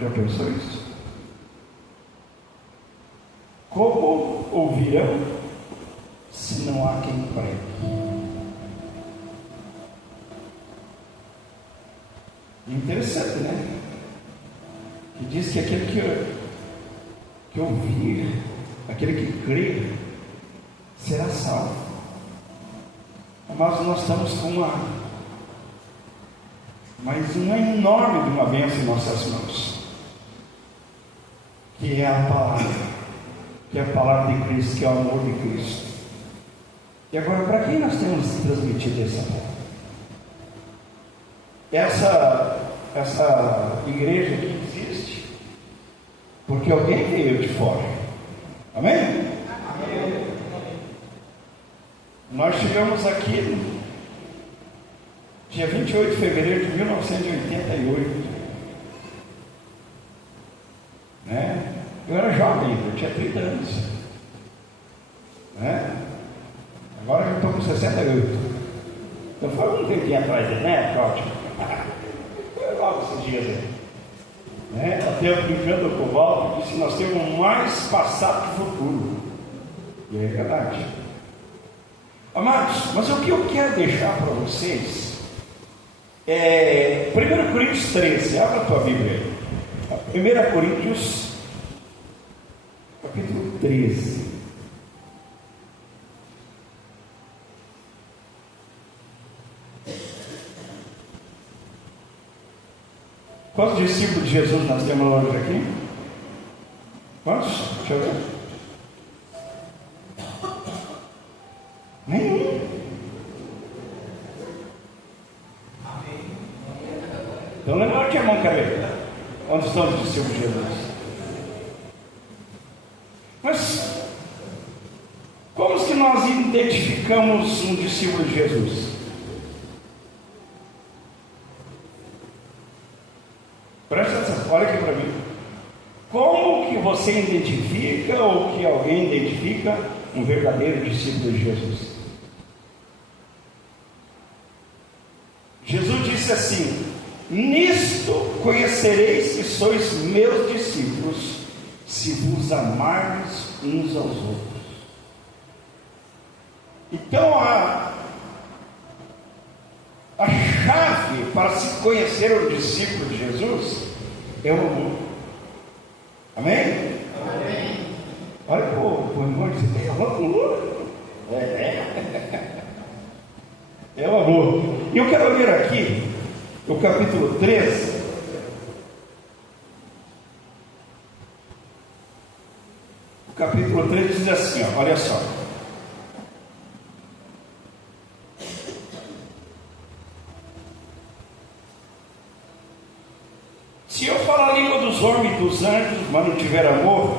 Já pensou isso? Como ouvirão se não há quem pregue? Interessante, né? Que diz que aquele que ouvir, aquele que crer, será salvo. Mas nós estamos com uma enorme de uma bênção em nossas mãos, que é a palavra de Cristo, que é o amor de Cristo. E agora, para quem nós temos transmitido essa palavra? Essa igreja aqui existe porque alguém veio de fora. Amém? Amém. Nós chegamos aqui dia 28 de fevereiro de 1988, né? Eu era jovem, eu tinha 30 anos, né? Agora eu estou com 68. Então foi um tempinho atrás, né, Cláudio? Foi logo esses dias aí, né? Até brincando com o Walter, disse que nós temos mais passado que futuro. E é verdade. Amados, mas o que eu quero deixar para vocês é 1 Coríntios 13, abra a tua Bíblia aí. 1 Coríntios capítulo 13. Quantos discípulos de Jesus nós temos hoje aqui? Quantos? Deixa eu ver. Nenhum. Então levante a mão, cabelo. Onde estão os discípulos de Jesus? Mas como que nós identificamos um discípulo de Jesus? Presta atenção, olha aqui para mim. Como que você identifica, ou que alguém identifica, um verdadeiro discípulo de Jesus? Jesus disse assim: nisto conhecereis que sois meus discípulos, se vos amardes uns aos outros. Então a chave para se conhecer o discípulo de Jesus é o amor. Amém? Amém. Olha para o irmão e diz: tem amor com o Lula? É o amor. E eu quero ler aqui o capítulo 13. O capítulo 13 diz assim, ó, olha só. Se eu falar a língua dos homens e dos anjos, mas não tiver amor,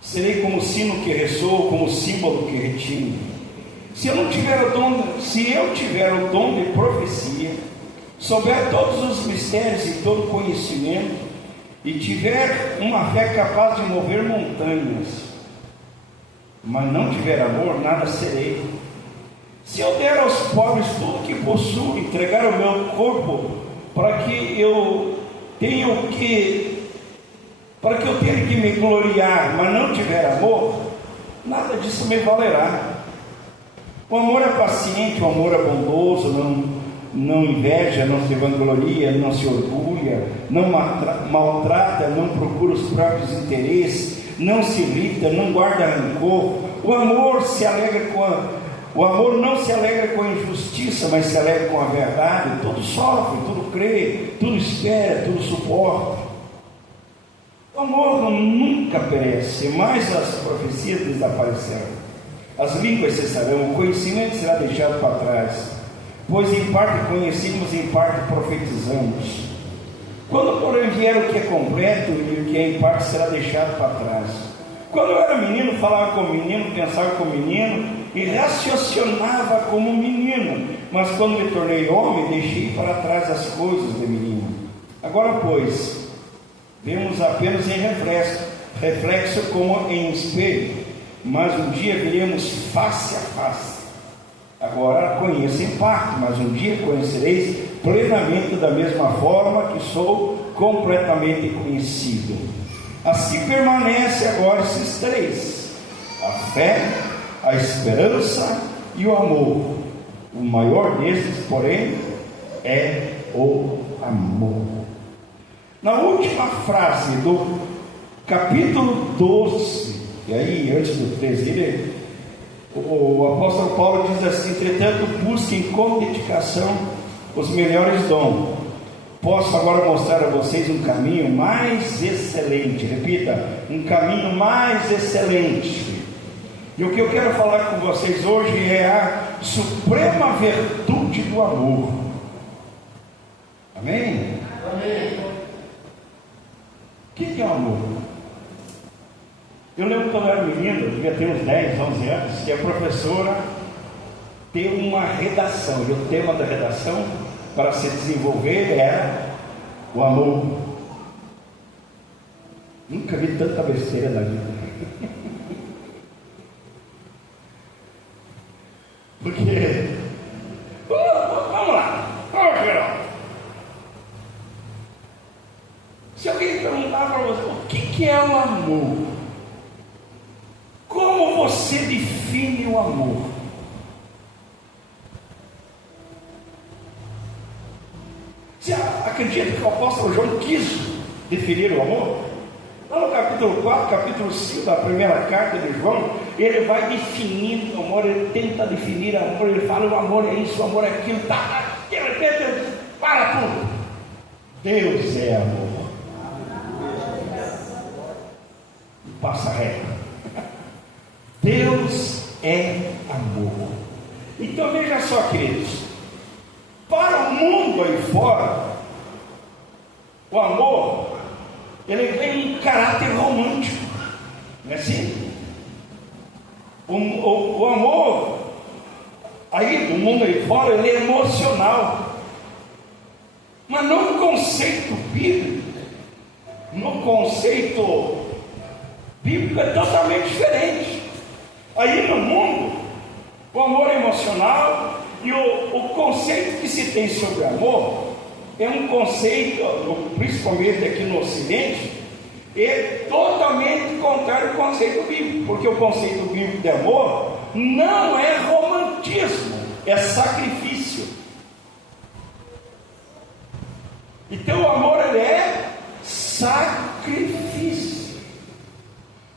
serei como o sino que ressoa, como o símbolo que retine. Se eu tiver o dom de profecia, souber todos os mistérios e todo conhecimento, e tiver uma fé capaz de mover montanhas, mas não tiver amor, nada serei. Se eu der aos pobres tudo que possuo, entregar o meu corpo para que eu tenha que me gloriar, mas não tiver amor, nada disso me valerá. O amor é paciente, o amor é bondoso, não inveja, não se vangloria, não se orgulha, não maltrata, não procura os próprios interesses, não se irrita, não guarda rancor. O amor não se alegra com a injustiça, mas se alegra com a verdade. Tudo sofre, tudo crê, tudo espera, tudo suporta. O amor nunca perece, mas as profecias desaparecerão. As línguas cessarão, o conhecimento será deixado para trás, pois em parte conhecemos, em parte profetizamos. Quando porém vier o que é completo, e o que é em parte será deixado para trás. Quando eu era menino, falava como menino, pensava como menino e raciocinava como menino, mas quando me tornei homem, deixei para trás as coisas de menino. Agora pois, vemos apenas em reflexo como em espelho, mas um dia veremos face a face. Agora conheço em parte, mas um dia conhecereis plenamente da mesma forma que sou completamente conhecido. Assim permanece agora esses três: a fé, a esperança e o amor. O maior desses, porém, é o amor. Na última frase do capítulo 12, e aí antes do 13, o apóstolo Paulo diz assim: entretanto, busquem com dedicação os melhores dons. Posso agora mostrar a vocês um caminho mais excelente. Repita: um caminho mais excelente. E o que eu quero falar com vocês hoje é a suprema virtude do amor. Amém? Amém. O que é o amor? Eu lembro quando eu era menino, eu devia ter uns 10, 11 anos, que a professora tem uma redação, e o tema da redação para se desenvolver era o amor. Nunca vi tanta besteira na vida. Porque, vamos lá, Geraldo. Se alguém perguntar para você, o que é o amor? Como você define o amor? Você acredita que o apóstolo João quis definir o amor? Lá no capítulo 4, capítulo 5 da primeira carta de João, ele vai definindo o amor, ele tenta definir o amor, ele fala: o amor é isso, o amor é aquilo, tá, de repente ele para tudo. Deus é amor. Passa reto. Deus é amor. Então veja só, queridos, para o mundo aí fora, o amor, ele tem um caráter romântico, não é assim? O amor aí do mundo aí fora, ele é emocional, mas no conceito bíblico, é totalmente diferente. Aí no mundo, o amor emocional e o conceito que se tem sobre amor é um conceito, principalmente aqui no Ocidente, é totalmente contrário ao conceito bíblico, porque o conceito bíblico de amor não é romantismo, é sacrifício. Então o amor, ele é sacrifício.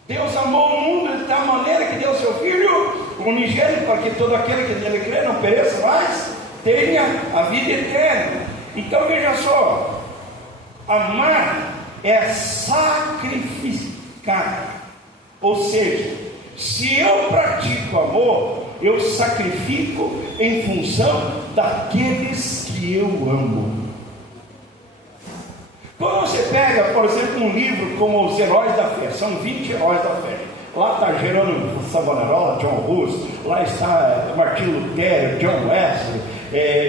Deus amou o mundo de tal maneira que deu seu Filho unigênito, para que todo aquele que nele crê não pereça, mas tenha a vida eterna. Então veja só, amar é sacrificar. Ou seja, se eu pratico amor, eu sacrifico em função daqueles que eu amo. Quando você pega, por exemplo, um livro como Os Heróis da Fé, são 20 heróis da fé. Lá está Jerônimo Savonarola, John Hus, lá está Martinho Lutero, John Wesley,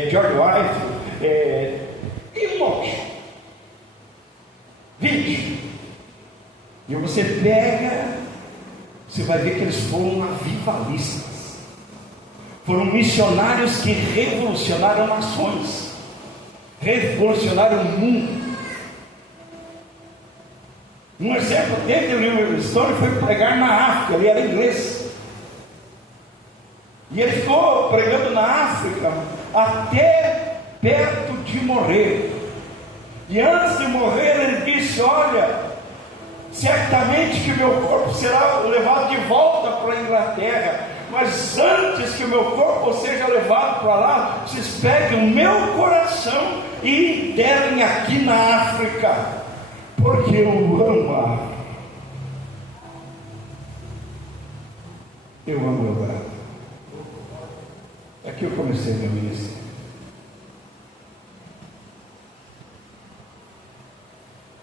George Whitefield, e um monte. 20. E você pega, você vai ver que eles foram avivalistas, foram missionários que revolucionaram nações, revolucionaram o mundo. Um exemplo, dentro do William Stone foi pregar na África, ele era inglês, e ele ficou pregando na África até perto de morrer. E antes de morrer ele disse: olha, certamente que o meu corpo será levado de volta para a Inglaterra, mas antes que o meu corpo seja levado para lá, vocês peguem o meu coração e enterrem aqui na África, porque eu amo a África. Eu amo o Eldorado. Aqui eu comecei a minha missa.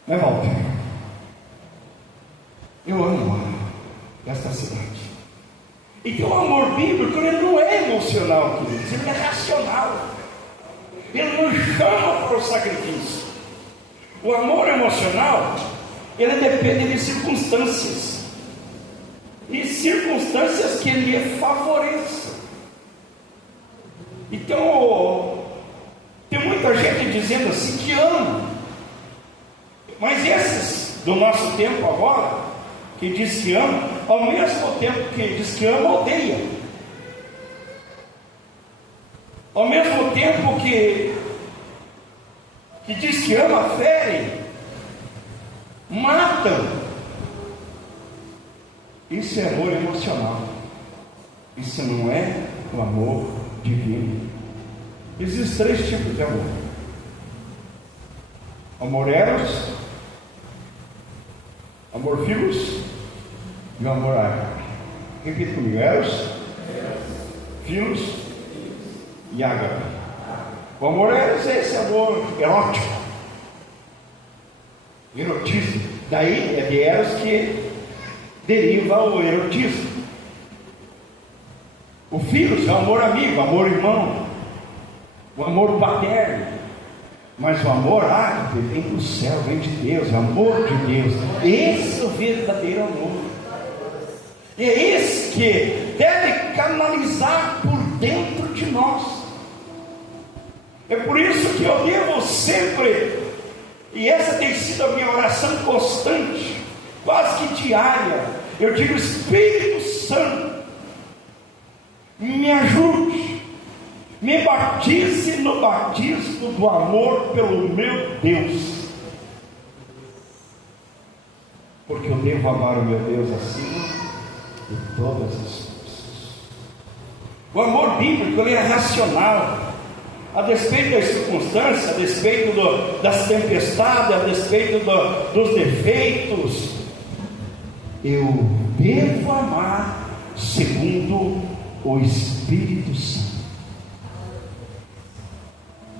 Não é, Walter? Eu amo esta cidade. Então o amor bíblico, ele não é emocional, queridos, ele é racional. Ele nos chama para o sacrifício. O amor emocional, ele depende de circunstâncias, e circunstâncias que lhe favoreçam. Então, tem muita gente dizendo assim que ama. Mas esses do nosso tempo agora, que diz que ama, ao mesmo tempo que diz que ama, odeia. Ao mesmo tempo que diz que ama, fere, matam. Isso é amor emocional. Isso não é o amor divino. Existem 3 tipos de amor: amor eros, amor filos e o amor ágape. Repita comigo: eros, filos e ágape. O amor eros é esse amor erótico, erotismo. Daí é de eros que deriva o erotismo. O filos é o amor amigo, amor irmão, o amor paterno. Mas o amor ágape vem do céu, vem de Deus, é amor de Deus. Esse é o verdadeiro amor. E é esse que deve canalizar por dentro de nós. É por isso que eu devo sempre, e essa tem sido a minha oração constante, quase que diária, eu digo: Espírito Santo, me ajude, me batize no batismo do amor pelo meu Deus, porque eu devo amar o meu Deus acima de todas as coisas. O amor bíblico, ele é racional, a despeito das circunstâncias, a despeito das tempestades, a despeito dos defeitos. Eu devo amar segundo o Espírito Santo.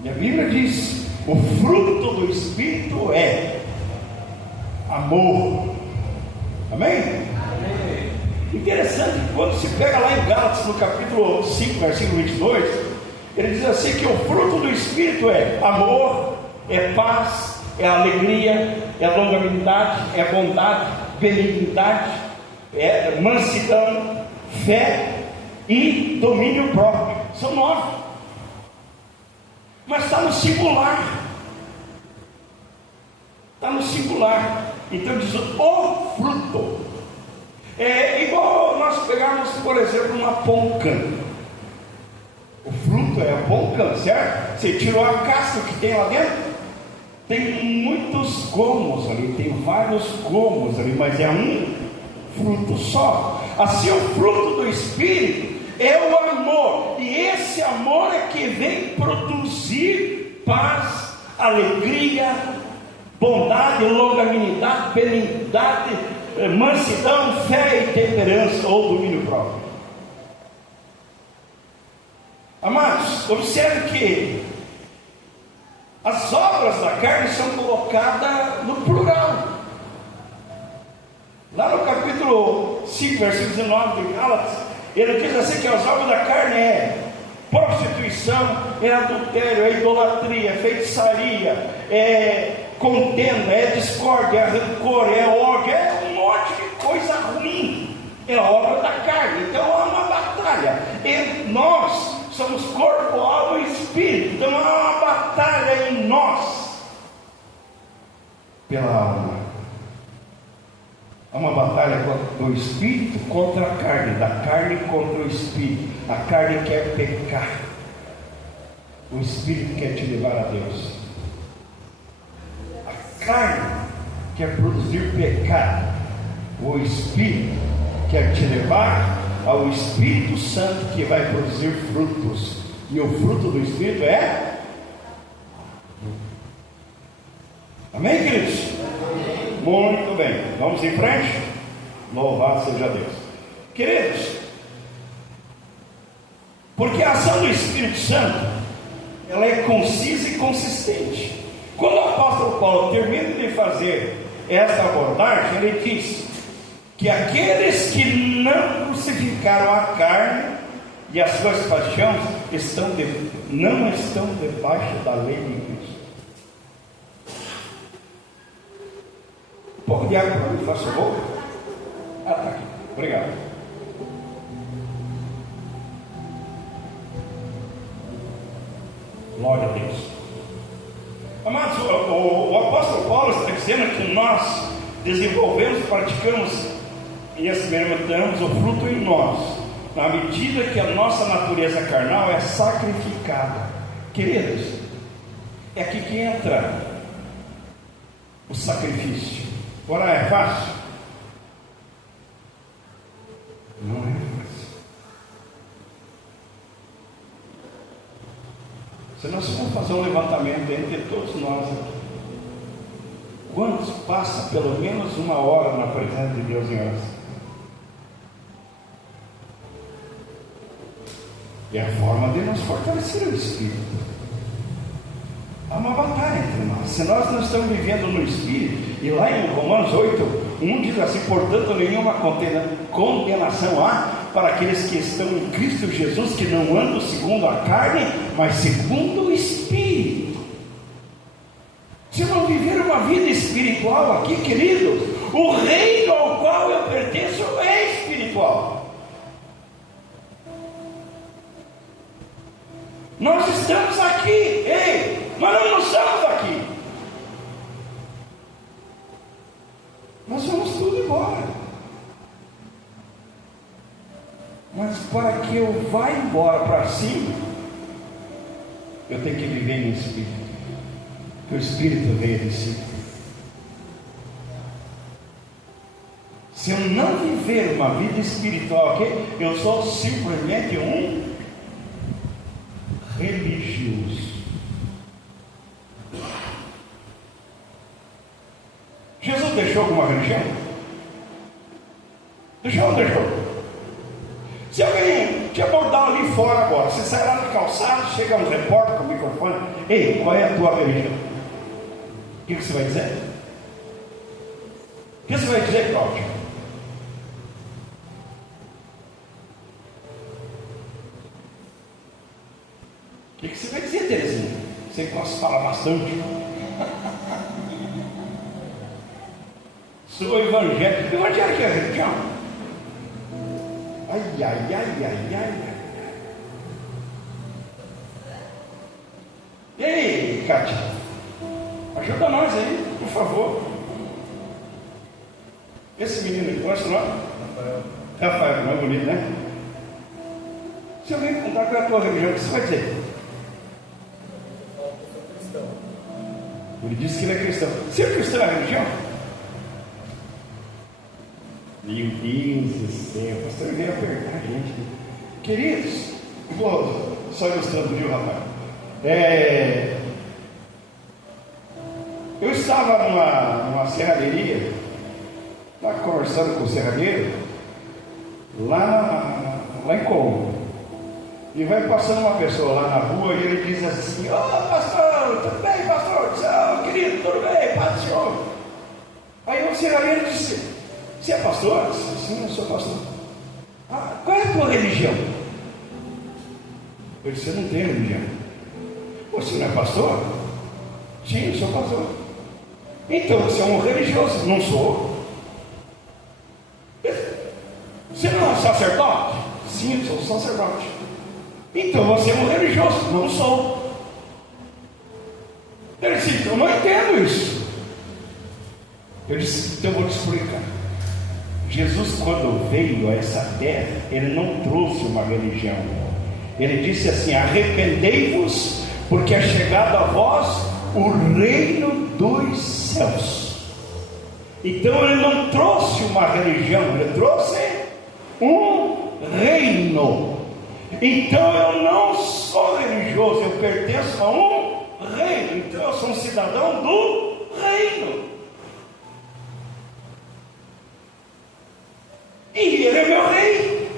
E a Bíblia diz: o fruto do Espírito é amor. Amém? Amém. Interessante que quando se pega lá em Gálatas, no capítulo 5, versículo 22, ele diz assim que o fruto do Espírito é amor, é paz, é alegria, é longanimidade, é bondade, benignidade, é mansidão, fé e domínio próprio. São 9. Mas está no singular. Está no singular. Então diz o fruto. É igual nós pegarmos, por exemplo, uma ponca. O fruto é a ponca, certo? Você tirou a casca que tem lá dentro, tem muitos gomos ali, tem vários gomos ali, mas é um fruto só. Assim, o fruto do Espírito é o amor, e esse amor é que vem produzir paz, alegria, bondade, longanimidade, benignidade, mansidão, fé e temperança ou domínio próprio. Amados, observe que as obras da carne são colocadas no plural. Lá no capítulo 5, versículo 19 de Gálatas, ele diz assim que as obras da carne é prostituição, é adultério, é idolatria, é feitiçaria, é contenda, é discórdia, é rancor, é ódio, é um monte de coisa ruim. É a obra da carne. Então há uma batalha. E nós somos corpo, alma e espírito. Então há uma batalha em nós pela alma. Há uma batalha do espírito contra a carne, da carne contra o espírito. A carne quer pecar, o espírito quer te levar a Deus. A carne quer produzir pecado, o espírito quer te levar ao Espírito Santo, que vai produzir frutos. E o fruto do Espírito é? Amém, queridos? Amém. Muito bem, vamos em frente? Louvado seja Deus. Queridos, porque a ação do Espírito Santo, ela é concisa e consistente. Quando o apóstolo Paulo termina de fazer esta abordagem, ele diz que aqueles que não crucificaram a carne e as suas paixões não estão debaixo da lei de Cristo. Um pouco de água para mim, faz favor. Ah, está aqui. Obrigado. Glória a Deus. dizendo que nós desenvolvemos, praticamos e experimentamos o fruto em nós, na medida que a nossa natureza carnal é sacrificada. Queridos, é aqui que entra o sacrifício. Ora, é fácil? Não é fácil. Se nós formos fazer um levantamento entre todos nós aqui, quantos passa pelo menos uma hora na presença de Deus em oração? É a forma de nos fortalecer o Espírito. Há uma batalha entre nós. Se nós não estamos vivendo no Espírito, e lá em Romanos 8:1 diz assim: portanto, nenhuma condenação há para aqueles que estão em Cristo Jesus, que não andam segundo a carne, mas segundo o Espírito. Se não viver uma vida espiritual aqui, queridos, o reino ao qual eu pertenço é espiritual. Nós estamos aqui, ei, mas nós não estamos aqui. Nós vamos tudo embora. Mas para que eu vá embora para cima, eu tenho que viver no Espírito. Que o Espírito veio de si. Se eu não viver uma vida espiritual aqui, eu sou simplesmente um religioso. Jesus deixou alguma religião? Deixou ou não deixou? Se alguém te abordar ali fora agora, você sai lá no calçado, chega um repórter com o microfone: ei, qual é a tua religião? O que você vai dizer? O que você vai dizer, Cláudio? O que você vai dizer, Terezinha? Você gosta de falar bastante. Sou evangélico. Evangélico é religião? Ai, ai, ai, ai, ai. E aí, Kátia? Ajuda nós aí, por favor. Esse menino aqui, qual é o seu nome? Rafael, não é bonito, né? Se alguém contar qual é a tua religião, o que você vai dizer? Ele disse que ele é cristão. Ser cristão é religião? Meu Deus do céu, o pastor veio apertar a gente. Queridos, vou só ilustrando, viu, Rafael? Eu estava numa serralheria, estava conversando com o serralheiro, lá em Colombo. E vai passando uma pessoa lá na rua e ele diz assim: ô pastor, tudo bem, pastor? Oh, querido, tudo bem, paz do senhor. Aí o serralheiro disse: você é pastor? Eu disse: sim, eu sou pastor. Ah, qual é a tua religião? Eu disse: eu não tenho religião. Você não é pastor? Sim, eu sou pastor. Então você é um religioso? Não sou. Você não é sacerdote? Sim, eu sou sacerdote. Então você é um religioso? Não sou. Ele disse: então eu não entendo isso. Eu disse: então eu vou te explicar. Jesus, quando veio a essa terra, ele não trouxe uma religião. Ele disse assim: arrependei-vos, porque é chegado a vós o reino dos céus. Então ele não trouxe uma religião, ele trouxe um reino. Então eu não sou religioso, eu pertenço a um reino. Então eu sou um cidadão do reino. E ele é meu rei.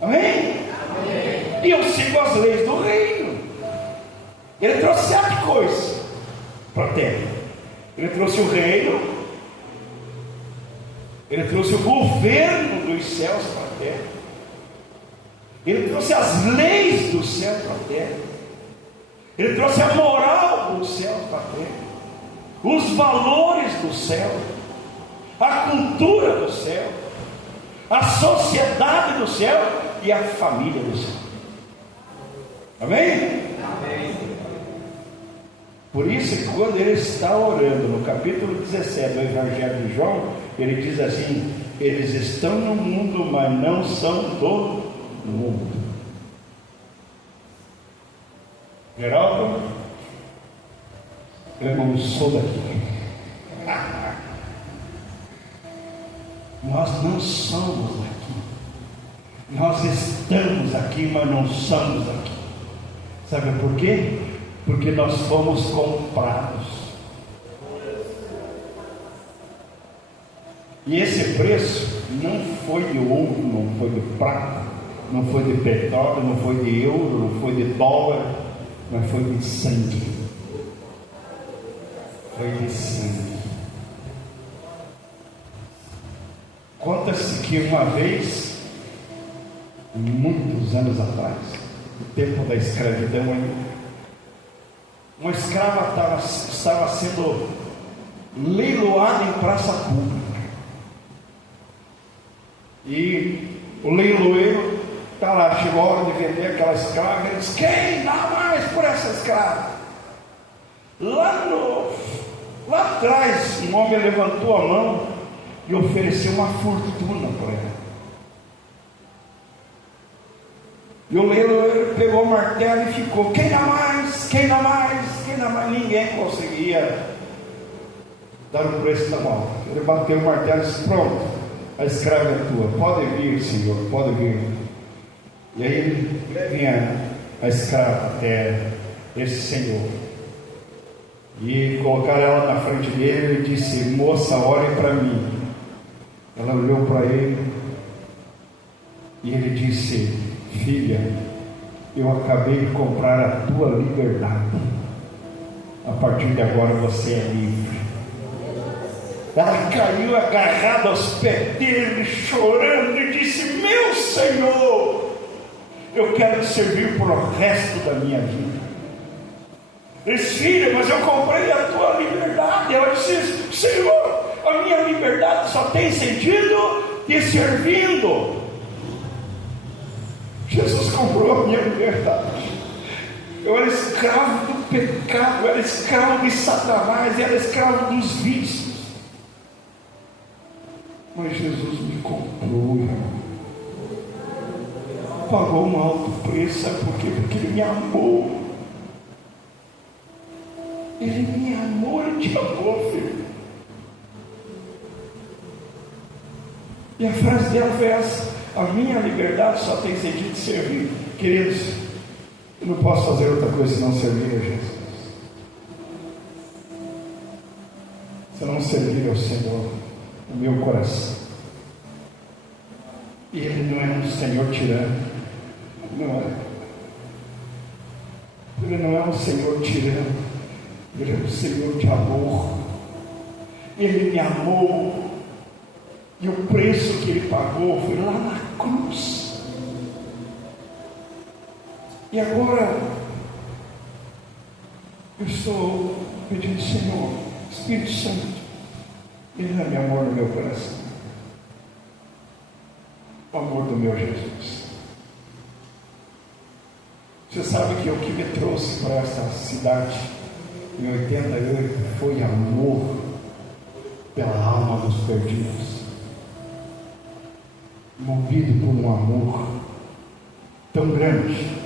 Amém? Amém? E eu sigo as leis do reino. Ele trouxe 7 coisas para a terra. Ele trouxe o reino. Ele trouxe o governo dos céus para a terra. Ele trouxe as leis do céu para a terra. Ele trouxe a moral dos céus para a terra. Os valores do céu. A cultura do céu. A sociedade do céu. E a família do céu. Amém? Amém. Por isso que quando ele está orando, no capítulo 17 do Evangelho de João, ele diz assim: eles estão no mundo, mas não são do mundo. Geraldo, eu não sou daqui. Nós não somos daqui. Nós estamos aqui, mas não somos daqui. Sabe por quê? Porque nós fomos comprados. E esse preço não foi de ouro, não foi de prata, não foi de petróleo, não foi de euro, não foi de dólar, mas foi de sangue. Foi de sangue. Conta-se que uma vez, muitos anos atrás, no tempo da escravidão ainda, uma escrava estava sendo leiloada em praça pública. E o leiloeiro está lá, chegou a hora de vender aquela escrava, ele diz: quem dá mais por essa escrava? Lá atrás, um homem levantou a mão e ofereceu uma fortuna por ela. E o leiloeiro pegou o martelo e ficou: quem dá mais? Quem dá mais? Quem dá mais? Ninguém conseguia dar o preço da mão. Ele bateu o martelo e disse: pronto, a escrava é tua, pode vir, senhor, pode vir. E aí ele leva a escrava até esse senhor e colocaram ela na frente dele e disse: moça, olhe para mim. Ela olhou para ele e ele disse: filha, eu acabei de comprar a tua liberdade, a partir de agora você é livre. Ela caiu agarrada aos pés dele, chorando, e disse: meu Senhor, eu quero te servir por o resto da minha vida. Ele disse: filha, mas eu comprei a tua liberdade. Ela disse: Senhor, a minha liberdade só tem sentido te servindo. Jesus comprou a minha liberdade. Eu era escravo do pecado, eu era escravo de Satanás, eu era escravo dos vícios. Mas Jesus me comprou, irmão. Pagou um alto preço, sabe por quê? Porque Ele me amou. Ele me amou, Ele te amou, filho. E a frase dela foi essa: a minha liberdade só tem sentido de servir. Queridos, eu não posso fazer outra coisa senão servir a Jesus. Se não servir ao Senhor, o meu coração. E Ele não é um Senhor tirano. Não é. Ele não é um Senhor tirano. Ele é um Senhor de amor. Ele me amou. E o preço que Ele pagou foi lá na cruz. E agora eu estou pedindo: Senhor, Espírito Santo, derrame amor no meu coração, o amor do meu Jesus. Você sabe que o que me trouxe para essa cidade em 88 foi amor pela alma dos perdidos, movido por um amor tão grande.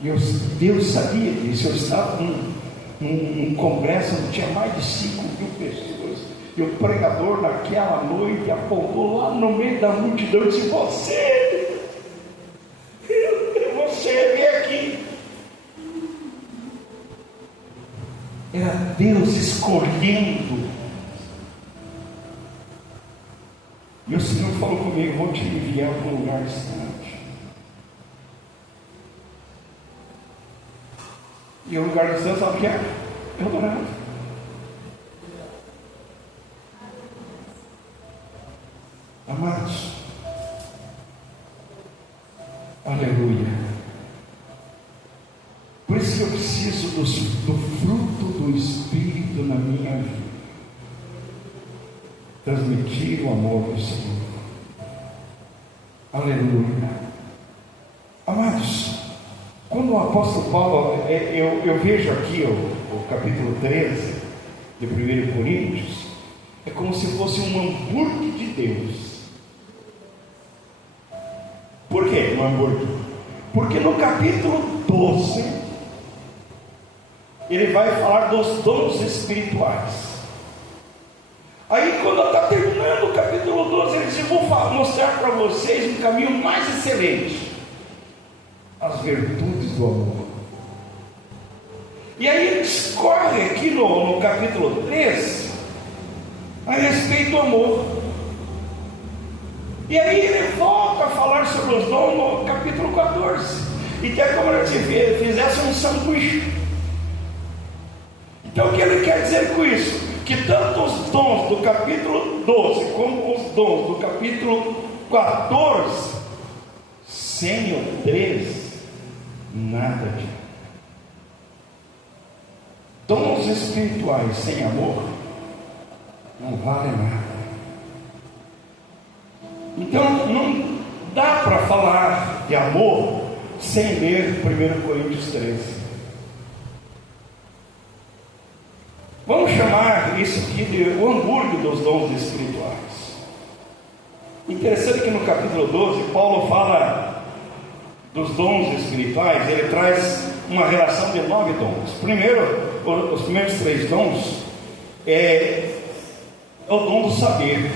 E Deus sabia disso. Eu estava num congresso onde tinha mais de 5.000 pessoas, e o pregador naquela noite apontou lá no meio da multidão e disse: você vem aqui. Era Deus escolhendo. E o Senhor falou comigo: vou te enviar para um lugar distante. E o lugar distante, sabe o que é? Eldorado. Amados, aleluia. Por isso que eu preciso do fruto do Espírito na minha vida. Transmitir o amor do Senhor. Aleluia. Amados, quando o apóstolo Paulo, eu vejo aqui o capítulo 13 de 1 Coríntios, é como se fosse um hambúrguer de Deus. Por que um hambúrguer? Porque no capítulo 12, ele vai falar dos dons espirituais. Aí quando está terminando o capítulo 12, ele diz: eu vou mostrar para vocês um caminho mais excelente, as virtudes do amor. E aí ele discorre aqui no capítulo 13 a respeito do amor. E aí ele volta a falar sobre os dons no capítulo 14. E que é como se fizesse um sanduíche. Então o que ele quer dizer com isso? Que tanto os dons do capítulo 12 como os dons do capítulo 14, sem o 13, nada de dons espirituais sem amor não vale nada. Então não dá para falar de amor sem ler 1 Coríntios 13. Vamos chamar isso aqui de o hambúrguer dos dons espirituais. Interessante que no capítulo 12 Paulo fala dos dons espirituais. Ele traz uma relação de 9 dons. Primeiro, os primeiros 3 dons é o dom do saber.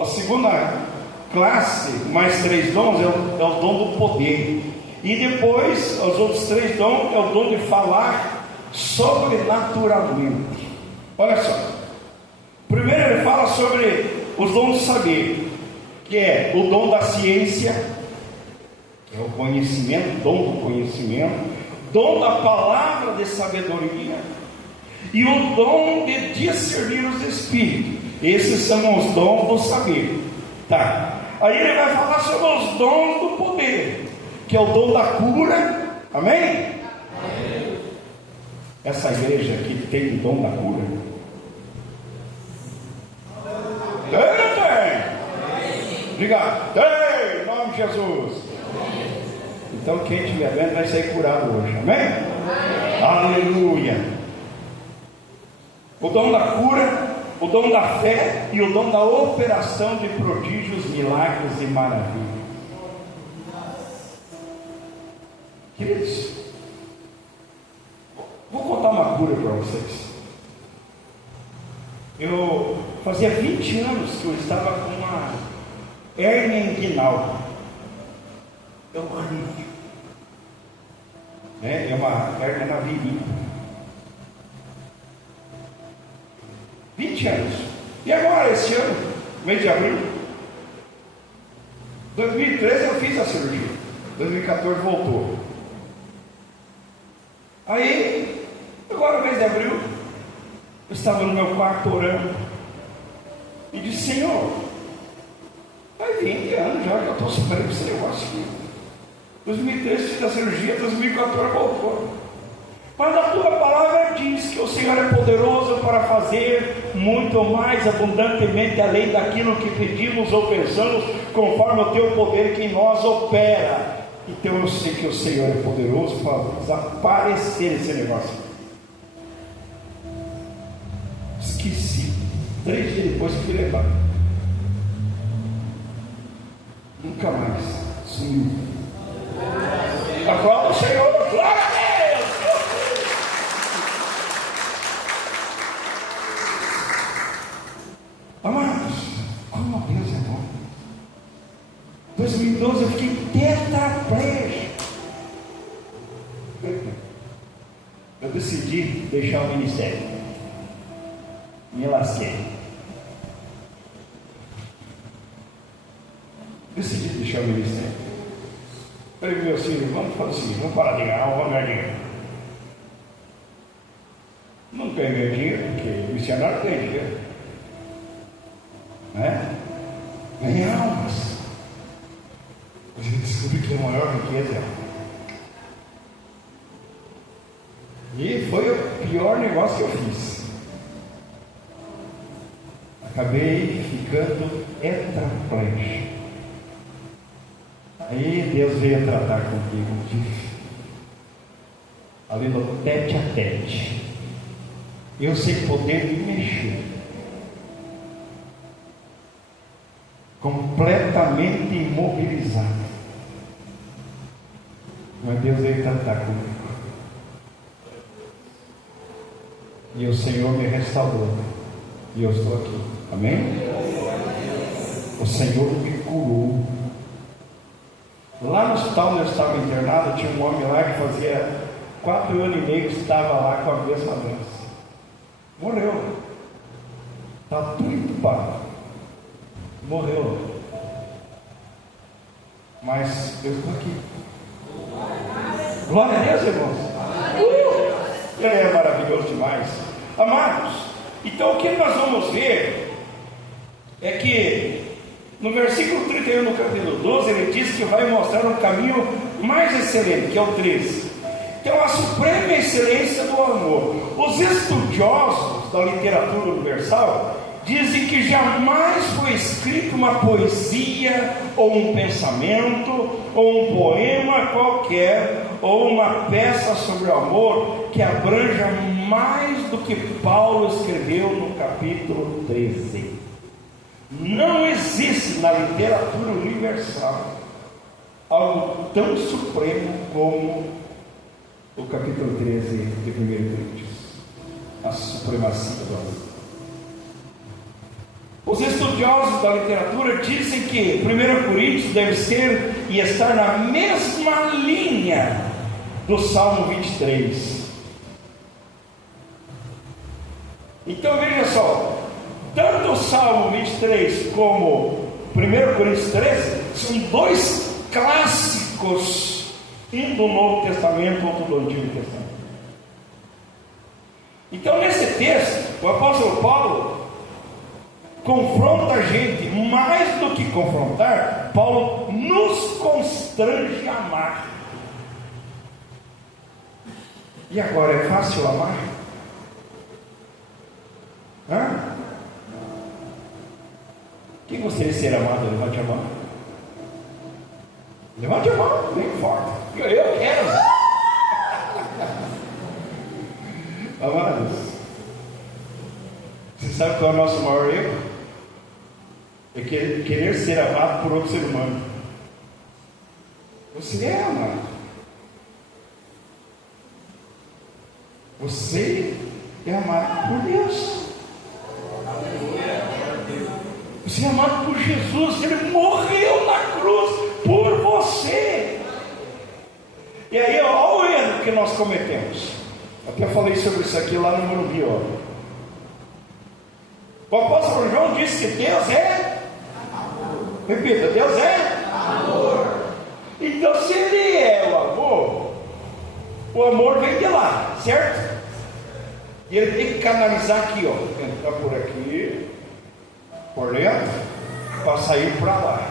A segunda classe, mais 3 dons, é o dom do poder. E depois, os outros 3 dons é o dom de falar sobrenaturalmente. Olha só. Primeiro ele fala sobre os dons do saber, que é o dom da ciência, que é o conhecimento, dom do conhecimento, dom da palavra de sabedoria e o dom de discernir os espíritos. Esses são os dons do saber. Tá. Aí ele vai falar sobre os dons do poder, que é o dom da cura. Amém? Essa igreja aqui tem o dom da cura? Tem! Diga, tem! Em nome de Jesus. Então quem estiver vendo vai sair curado hoje. Amém? Aleluia! O dom da cura, o dom da fé e o dom da operação de prodígios, milagres e maravilhas. Queridos, vou contar uma cura para vocês. Eu fazia 20 anos que eu estava com uma hérnia inguinal. É horrível. É uma hérnia na virilha. 20 anos. E agora, esse ano, mês de abril, 2013 eu fiz a cirurgia. 2014 voltou. Aí, agora no mês de abril, eu estava no meu quarto orando e disse: Senhor, faz 20 anos já que eu estou sofrendo com esse negócio aqui. 2013 fiz a cirurgia, 2014 voltou. Mas a tua palavra diz que o Senhor é poderoso para fazer muito mais abundantemente além daquilo que pedimos ou pensamos, conforme o teu poder que em nós opera. Então eu sei que o Senhor é poderoso para desaparecer esse negócio. Esqueci. 3 dias depois que fui levar. Nunca mais. Sumiu. Aplauda o Senhor. Glória a Deus. Amados, como Deus é bom. 2012 eu fiquei tetraplégico. Eu decidi deixar o ministério. Me lasquei. Decidi deixar o ministério. Falei para meus filhos: vamos fazer o seguinte, vamos parar de ganhar, vamos ganhar dinheiro. Não ganhei dinheiro, porque o missionário ganha dinheiro. Né? Ganha almas. A gente descobre que a maior riqueza é. E foi o pior negócio que eu fiz. Acabei ficando tetraplégico. Aí Deus veio tratar comigo, ali no tete a tete. Eu sem poder me mexer, completamente imobilizado. Mas Deus veio tratar comigo. E o Senhor me restaurou. E eu estou aqui. Amém? O Senhor me curou. Lá no hospital onde eu estava internado, tinha um homem lá que fazia 4 anos e meio que estava lá com a mesma doença. Morreu. Está tudo entubado. Morreu. Mas eu estou aqui. Glória a Deus, irmãos. Ele é maravilhoso demais. Amados, então o que nós vamos ver é que no versículo 31 do capítulo 12, ele diz que vai mostrar um caminho mais excelente, que é o 13. Então, a suprema excelência do amor. Os estudiosos da literatura universal dizem que jamais foi escrito uma poesia, ou um pensamento, ou um poema qualquer, ou uma peça sobre o amor que abranja mais do que Paulo escreveu no capítulo 13. Não existe na literatura universal algo tão supremo como o capítulo 13 de 1 Coríntios, a supremacia do amor. Os estudiosos da literatura dizem que 1 Coríntios deve ser e estar na mesma linha do Salmo 23. Então veja só, tanto o Salmo 23 como 1 Coríntios 13 são dois clássicos, um do Novo Testamento, outro do Antigo Testamento. Então nesse texto, o apóstolo Paulo confronta a gente. Mais do que confrontar, Paulo nos constrange a amar. E agora, é fácil amar? Quem gostaria de ser amado? Levante a mão. Levante a mão, bem forte. Eu quero. Amados, você sabe qual é o nosso maior erro? É querer ser amado por outro ser humano. Você é amado. Você é amado por Deus. Você é amado por Jesus. Ele morreu na cruz por você. E aí, olha o erro que nós cometemos. Até falei sobre isso aqui lá no Morumbi. O apóstolo João disse que Deus é amor. Repita, Deus é amor. Então, se Ele é o amor vem de lá, certo? E Ele tem que canalizar aqui, entrar por aqui, por dentro, para sair para lá.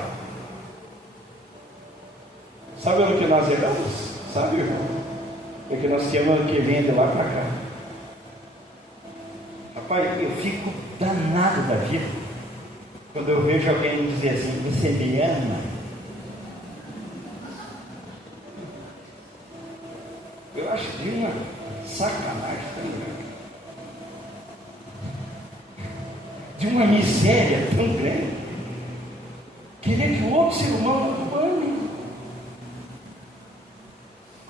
Sabe onde que nós erramos? Sabe, irmão? É que nós queremos que venha de lá para cá. Rapaz, eu fico danado da vida quando eu vejo alguém dizer assim: você me ama? Eu acho de uma sacanagem tão grande, de uma miséria tão grande, querer que o outro ser humano o ame.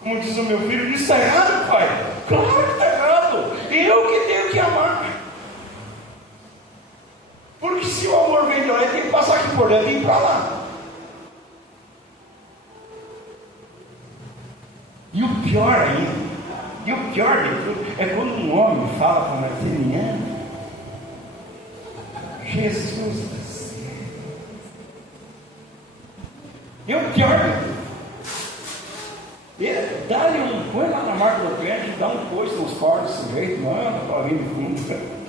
Como diz o meu filho, isso está errado, pai? Claro que está errado. Eu que tenho que amar. Porque se o amor vem de lá, ele tem que passar aqui por dentro e ir para lá. E o pior ainda, e o pior de tudo, é quando um homem fala para uma mulher: me ama. Jesus. E o pior de tudo, dá-lhe põe lá na marca do pé, dá um coice nos cordos, desse jeito, manda para vir de fundo.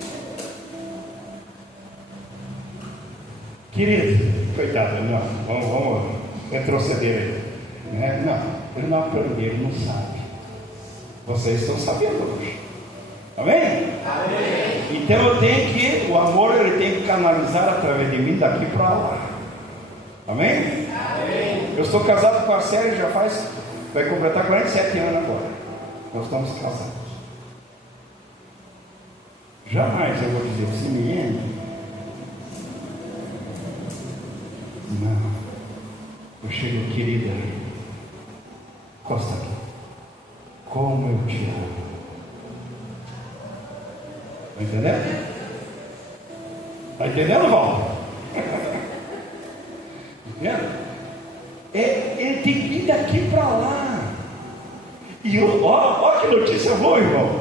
Querido, coitado, não, vamos retroceder aí. Não, ele não aprendeu, ele não sabe. Vocês estão sabendo hoje. Amém? Amém. Então eu tenho que, o amor ele tem que canalizar através de mim daqui para lá. Amém? Amém. Eu estou casado com a Célia já vai completar 47 anos agora. Nós estamos casados. Jamais eu vou dizer, você me ame? Não. Eu chego, querida, encosta aqui. Como eu te amo. Está entendendo? Está entendendo, Val? Entendendo? Ele tem que ir daqui para lá. E olha que notícia boa, irmão.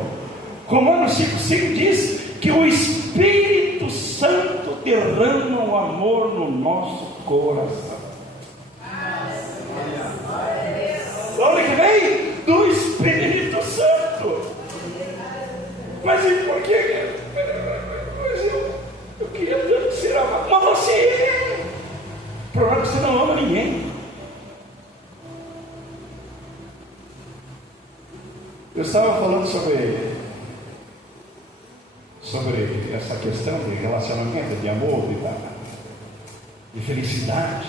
Romanos 5,5 diz que o Espírito Santo derrama o amor no nosso coração. Olha que vem do Espírito Santo. Mas e por quê? Mas eu queria tanto ser amado. Mas você é. O problema é que você não ama ninguém. Eu estava falando sobre essa questão de relacionamento, de amor, de felicidade.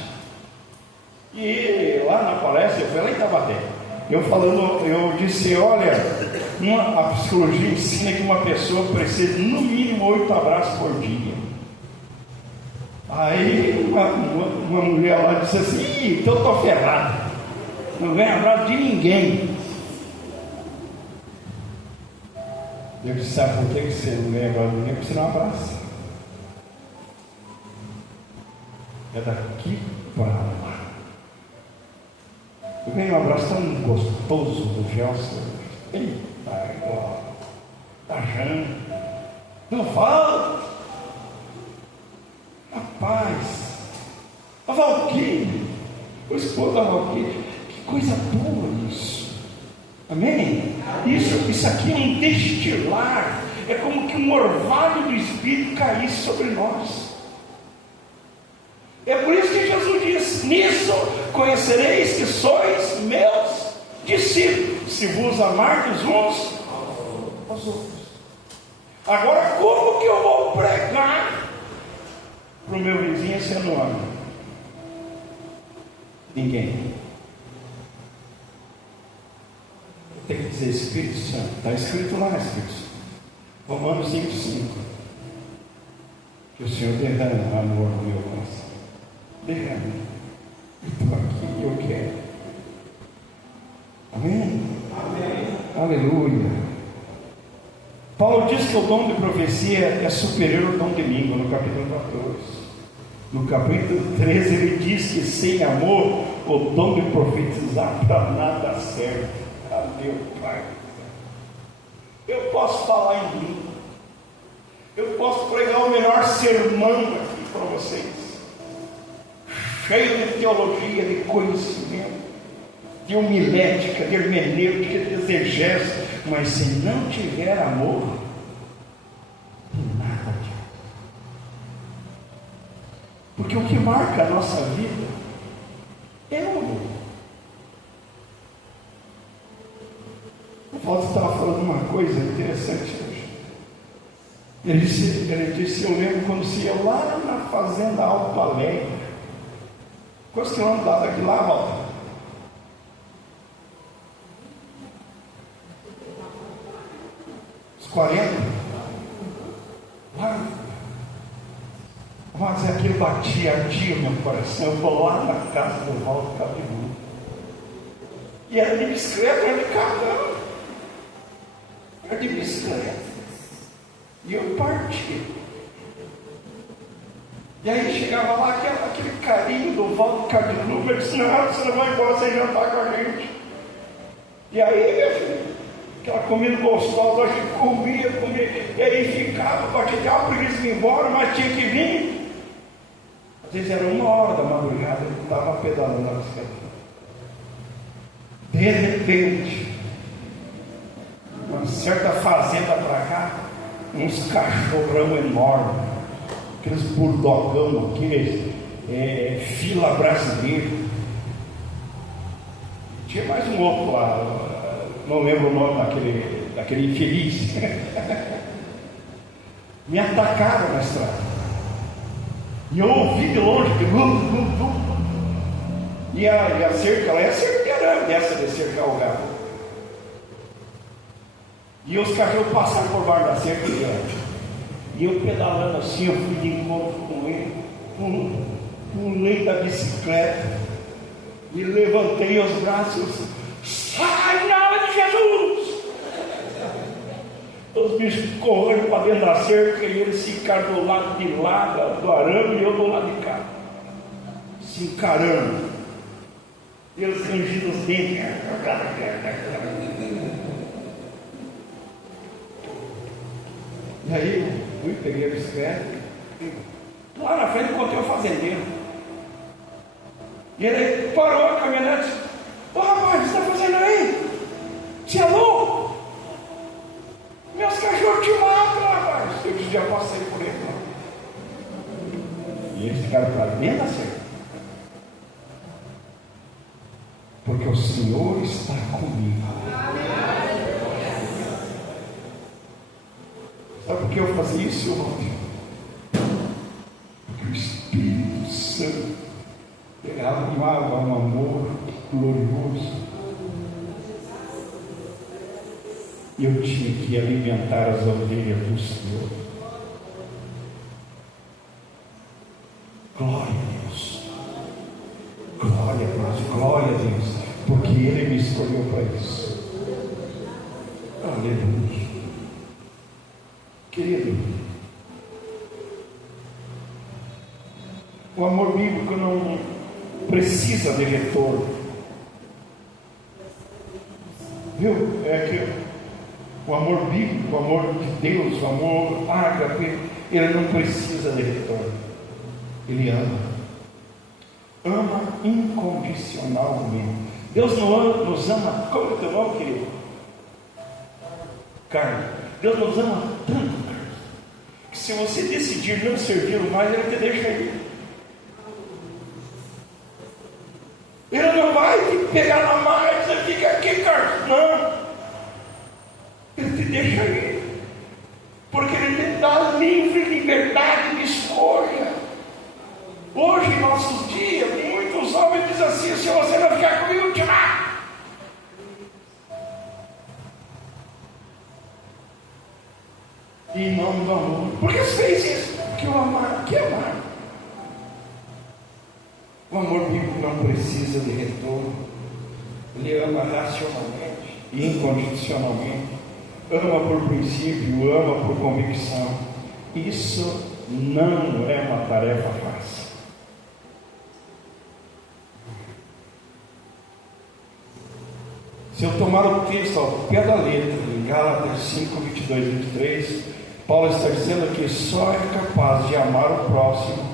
E lá na palestra, eu fui lá em Taubaté, eu disse, olha, a psicologia ensina que uma pessoa precisa no mínimo 8 abraços por dia. Aí uma mulher lá disse assim, então eu estou ferrado, não ganho abraço de ninguém. Eu disse, sabe por que você não ganha abraço de ninguém? Porque você não abraça. É daqui para lá. Eu ganhei um abraço tão gostoso do Gelson. Eita, igual. Da Jane. Não fala. Rapaz. A Valquíria. O esposo da Valquíria. Que coisa boa isso. Amém? Isso aqui é um destilar. É como que um orvalho do Espírito caísse sobre nós. É por isso que Jesus diz: nisso conhecereis que sois meus discípulos, se vos amardes uns aos outros. Agora, como que eu vou pregar para o meu vizinho se eu não amo? Ninguém. Tem que dizer Espírito Santo. Está escrito lá, Espírito Santo. Romanos 5,5. Que o Senhor derrama amor no meu coração. Derrama. Eu estou aqui e eu quero. Amém? Amém? Aleluia. Paulo diz que o dom de profecia é superior ao dom de língua, no capítulo 14. No capítulo 13 ele diz que sem amor o dom de profetizar para nada serve. Ah, meu Pai, eu posso falar em língua, eu posso pregar o melhor sermão aqui para vocês, cheio de teologia, de conhecimento, de homilética, de hermenêutica, de exegese, mas se não tiver amor, nada adianta. Porque o que marca a nossa vida é o amor. O Paulo estava falando uma coisa interessante hoje. Ele disse, eu lembro quando se ia lá na fazenda Alto Alegre. Quantos quilômetros dá daqui lá, volta? Uns 40? Lá. Mas aquilo batia meu coração. Eu vou lá na casa do Valdo Cabeludo. E era de bicicleta, era de carro. De bicicleta, e eu parti. E aí chegava lá aquele carinho do Valdo Cabeludo. Ele disse: não, você não vai embora sem jantar com a gente. E aí, minha filha, aquela comida gostosa, a gente comia, e aí ficava para ficar, porque eles iam embora, mas tinha que vir. Às vezes era 1h da madrugada, eu estava pedalando na bicicleta. De repente, uma certa fazenda para cá, uns cachorrão enormes, aqueles burdocão, aqueles fila brasileiro. Tinha mais um outro lá, não lembro o nome daquele infeliz. Me atacaram na estrada. E eu ouvi de longe que E a cerca, ela é cerca dessa de cercar o gado. E os cachorros passaram por baixo da cerca e eu pedalando assim, eu fui de encontro com ele, pulei da bicicleta e levantei os braços. Sai em nome de Jesus! Os bichos correram para dentro da cerca e eles ficaram do lado de lá do arame e eu do lado de cá, se encarando. E eles rangindo os dentes. E aí eu fui, peguei a bicicleta, lá na frente encontrei o fazendeiro. E ele parou a caminhonete e disse: ô rapaz, o que você está fazendo aí? Você é louco? Meus cachorros te matam, rapaz. Eu disse: já passei por ele. E eles ficaram para dentro da cerca. Porque o Senhor está comigo. Sabe por que eu fazia isso, irmão? Porque o Espírito Santo derramava um amor glorioso. E eu tinha que alimentar as ovelhas do Senhor. Glória a Deus. Glória a Deus. Glória a Deus. Porque Ele me escolheu para isso. Aleluia. Querido, o amor bíblico não precisa de retorno. Viu? É que o amor bíblico, o amor de Deus, o amor ágape, ele não precisa de retorno. Ele ama. Ama incondicionalmente. Deus nos ama. Como é o teu nome, querido? Carlos. Deus nos ama tanto, Carlos, que se você decidir não servi-lo mais, Ele te deixa ir. Ele não vai te pegar na mais, você fica aqui, Carlos. Não. Ele te deixa ir. Porque Ele te dá livre liberdade de escolha. Hoje, em nossos dias, muitos homens dizem assim: se você não ficar comigo, eu te mato. Em nome do amor. Por que você fez isso? Porque o amar, que amar? O amor bíblico não precisa de retorno. Ele ama racionalmente e incondicionalmente. Ama por princípio, ama por convicção. Isso não é uma tarefa fácil. Se eu tomar o texto ao pé da letra, em Gálatas 5, 22 e 23, Paulo está dizendo que só é capaz de amar o próximo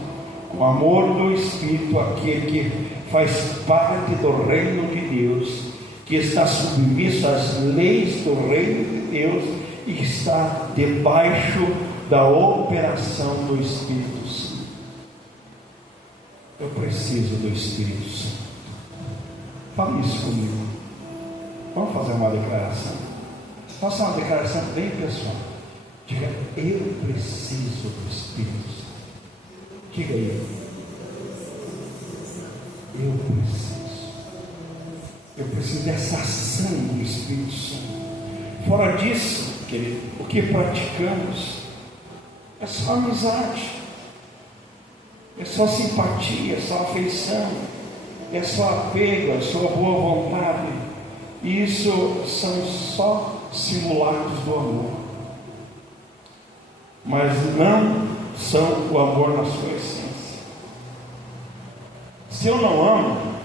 com amor do Espírito aquele que faz parte do reino de Deus, que está submisso às leis do reino de Deus e que está debaixo da operação do Espírito Santo. Eu preciso do Espírito Santo. Fale isso comigo. Vamos fazer uma declaração. Faça uma declaração bem pessoal. Diga: eu preciso do Espírito Santo. Diga aí: eu preciso. Eu preciso dessa ação do Espírito Santo. Fora disso, querido, o que praticamos é só amizade, é só simpatia, é só afeição, é só apego, é só boa vontade. Isso são só simulacros do amor, mas não são o amor na sua essência. Se eu não amo,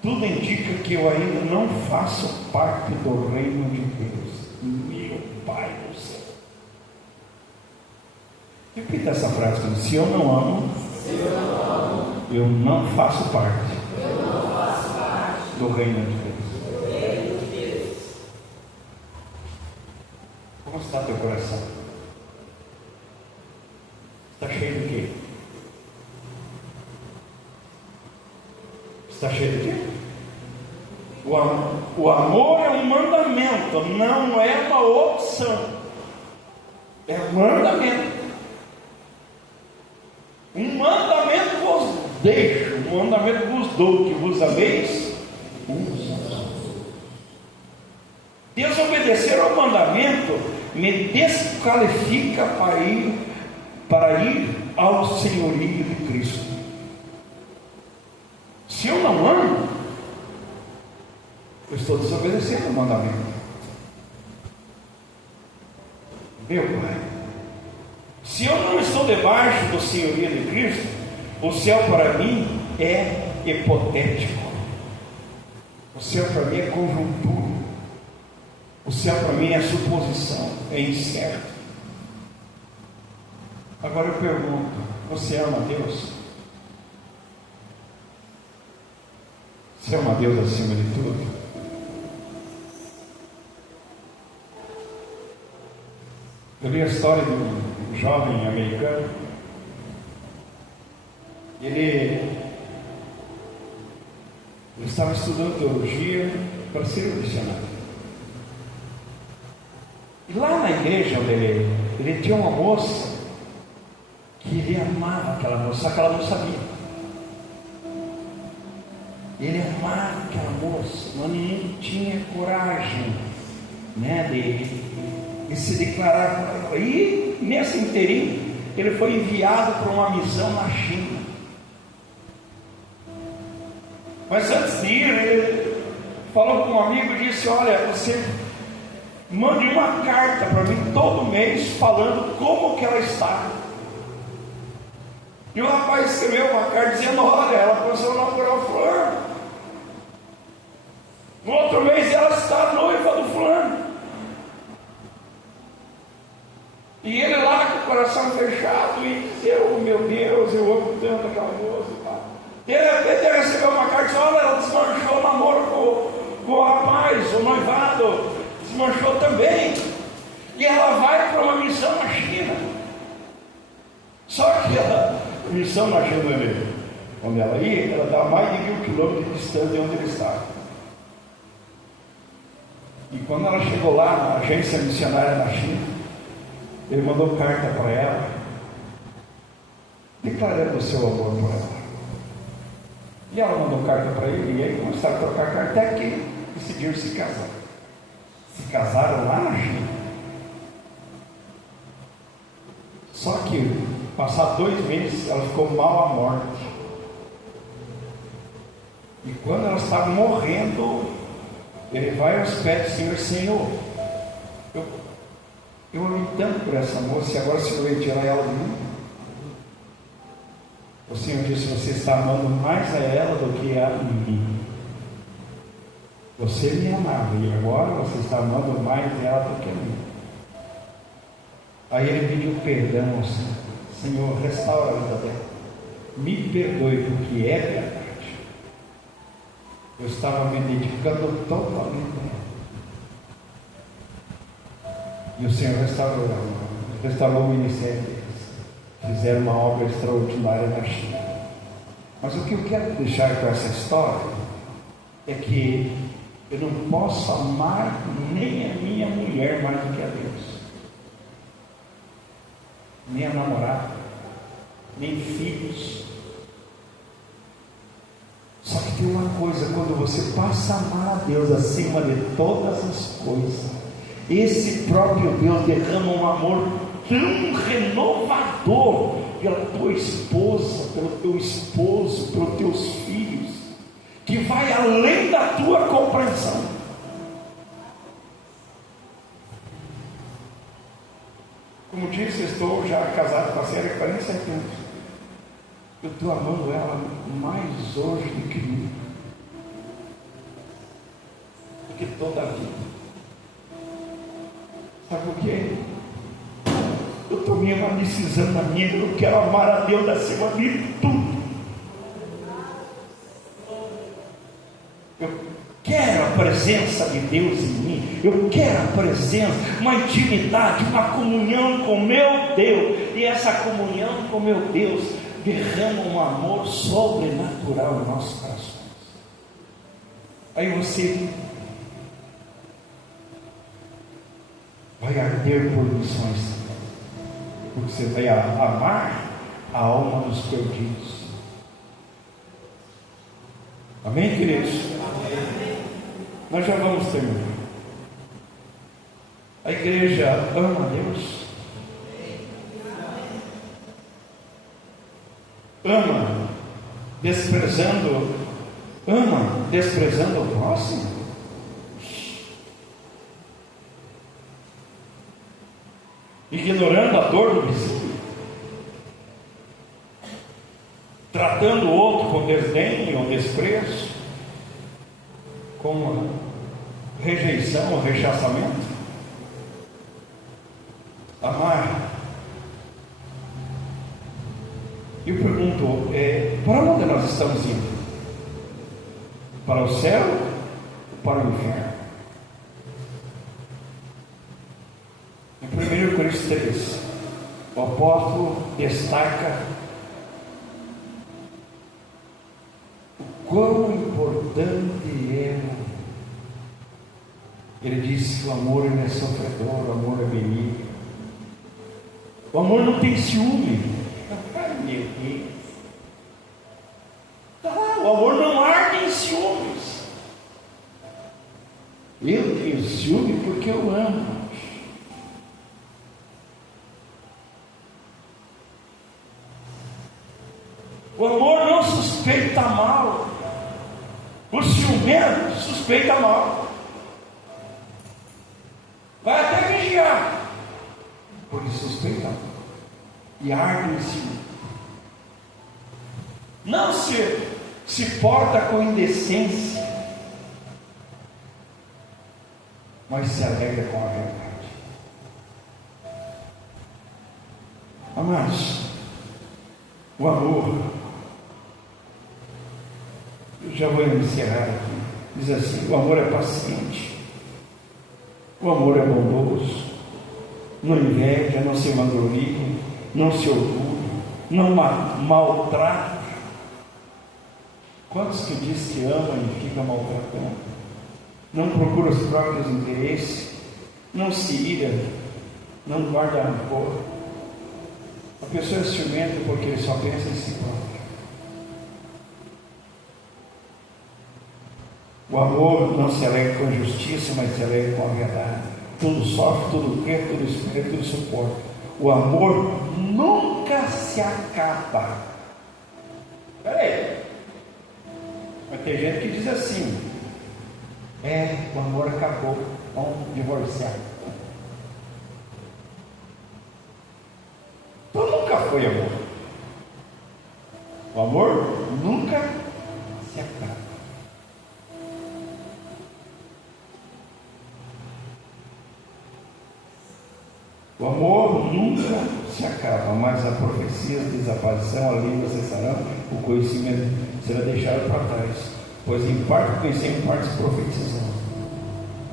tudo indica que eu ainda não faço parte do reino de Deus. Meu Pai do céu. Repita essa frase comigo: se eu não amo, eu não faço parte do reino de Deus. Como está teu coração? Está cheio de quê? Está cheio de quê? O amor é um mandamento, não é uma opção. É um mandamento. Um mandamento vos deixo, o mandamento vos dou, que vos ameis uns aos outros. Desobedecer ao mandamento me desqualifica para ir ao senhorio de Cristo. Se eu não amo, eu estou desobedecendo o mandamento. Meu Pai, se eu não estou debaixo do senhorio de Cristo, o céu para mim é hipotético. O céu para mim é conjuntura. O céu para mim é suposição, é incerto. Agora eu pergunto: você ama Deus? Você ama Deus acima de tudo? Eu li a história de um jovem americano. Ele estava estudando teologia para ser um missionário. E lá na igreja onde ele tinha uma moça que ele amava aquela moça, só que ela não sabia. Ele amava aquela moça, mas não tinha coragem, né, de se declarar para ela. E nesse inteirinho ele foi enviado para uma missão na China. Mas antes de ir, ele falou com um amigo e disse: olha, você mande uma carta para mim todo mês falando como que ela está. E o rapaz escreveu uma carta dizendo: olha, ela começou a namorar o fulano. No outro mês ela está noiva do fulano. E ele lá com o coração fechado e dizia: oh meu Deus, eu amo tanto aquela moça. De repente ele recebeu uma carta e disse: olha, ela desmanchou o namoro com o rapaz, o noivado desmanchou também. E ela vai para uma missão na China. Só que a missão na China, onde ela ia, ela dá mais de 1.000 quilômetros de distância de onde ele estava. E quando ela chegou lá na agência missionária na China, ele mandou carta para ela, declarando o seu amor por ela. E ela mandou carta para ele, e aí começaram a trocar carta, até que decidiram se casar. Se casaram lá na China. Só que, passados 2 meses, ela ficou mal à morte. E quando ela estava morrendo, ele vai aos pés do Senhor: Senhor, eu amei tanto por essa moça, e agora o Senhor vai tirar ela de mim. O Senhor disse: você está amando mais a ela do que a mim. Você me amava, e agora você está amando mais ela do que a mim. Aí ele pediu perdão ao Senhor: Senhor, restaura a vida dela, me perdoe, porque é verdade. Eu estava me dedicando totalmente a ela. E o Senhor restaurou o ministério deles. Fizeram uma obra extraordinária na China. Mas o que eu quero deixar com essa história é que eu não posso amar nem a minha mulher mais do que a Deus, nem a namorada, nem filhos. Só que tem uma coisa: quando você passa a amar a Deus acima de todas as coisas, esse próprio Deus derrama um amor tão renovador pela tua esposa, pelo teu esposo, pelos teus filhos, que vai além da tua compreensão. Como disse, estou já casado com a Célia há 47 anos. Eu estou amando ela mais hoje do que nunca, do que toda a vida. Sabe por quê? Eu estou me analisando na minha vida. Eu quero amar a Deus acima de tudo. Eu quero a presença de Deus em mim. Eu quero a presença, uma intimidade, uma comunhão com meu Deus. E essa comunhão com meu Deus derrama um amor sobrenatural em nossos corações. Aí você vai arder por missões, porque você vai amar a alma dos perdidos. Amém, queridos? Nós já vamos terminar. A igreja ama a Deus, ama desprezando o próximo. Ignorando a dor do vizinho, tratando o outro com desdém ou desprezo, com rejeição ou rechaçamento. Amar. Eu pergunto, para onde nós estamos indo? Para o céu ou para o inferno? Em 1 Coríntios 3, o apóstolo destaca o quão importante é o amor. Ele diz que o amor ele é sofredor, o amor é benigno. O amor não tem ciúme. Ai, meu Deus. O amor não arde em ciúmes. Eu tenho ciúme porque eu amo. O amor não suspeita mal. O ciumento suspeita mal. Vai até vigiar, porque suspeita mal. E arde em ciúme. Não se porta com indecência, mas se alegra com a verdade. Amados, o amor, eu já vou encerrar aqui, diz assim: o amor é paciente, o amor é bondoso, não inveja, não se vangloria, não se orgulha, não maltrata. Quantos que diz que amam e ficam maltratando? Não procura os próprios interesses, não se ira, não guarda rancor. A pessoa é ciumenta porque ele só pensa em si próprio. O amor não se alegra com a justiça, mas se alegra com a verdade. Tudo sofre, tudo crê, tudo espera, tudo suporta. O amor nunca se acaba. Peraí. Mas tem gente que diz assim: o amor acabou, vamos divorciar. Então nunca foi amor. O amor nunca se acaba. O amor nunca se acaba, mas a profecia, a desaparição, a língua cessarão, o conhecimento será deixado para trás, pois em parte conhecemos, em parte profetizamos.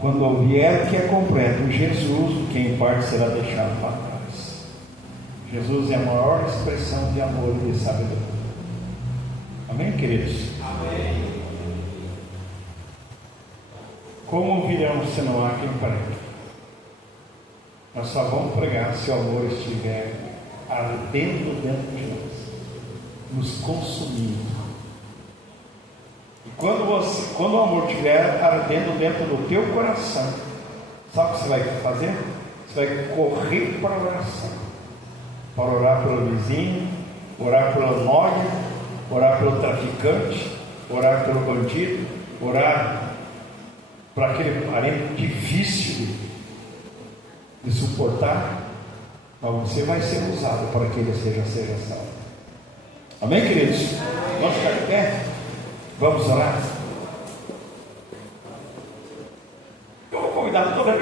Quando vier o que é completo, Jesus, o que em parte será deixado para trás. Jesus é a maior expressão de amor e de sabedoria. Amém, queridos? Amém. Como virão se não há quem pregue? Nós só vamos pregar se o amor estiver ardendo dentro de nós, nos consumindo. E quando o amor estiver ardendo dentro do teu coração, sabe o que você vai fazer? Você vai correr para a oração, para orar pelo vizinho, orar pela noia, orar pelo traficante, orar pelo bandido, orar para aquele parente difícil de suportar, mas você vai ser usado para que ele seja salvo. Amém, queridos? Vamos ficar de pé? Vamos orar? Eu vou convidar toda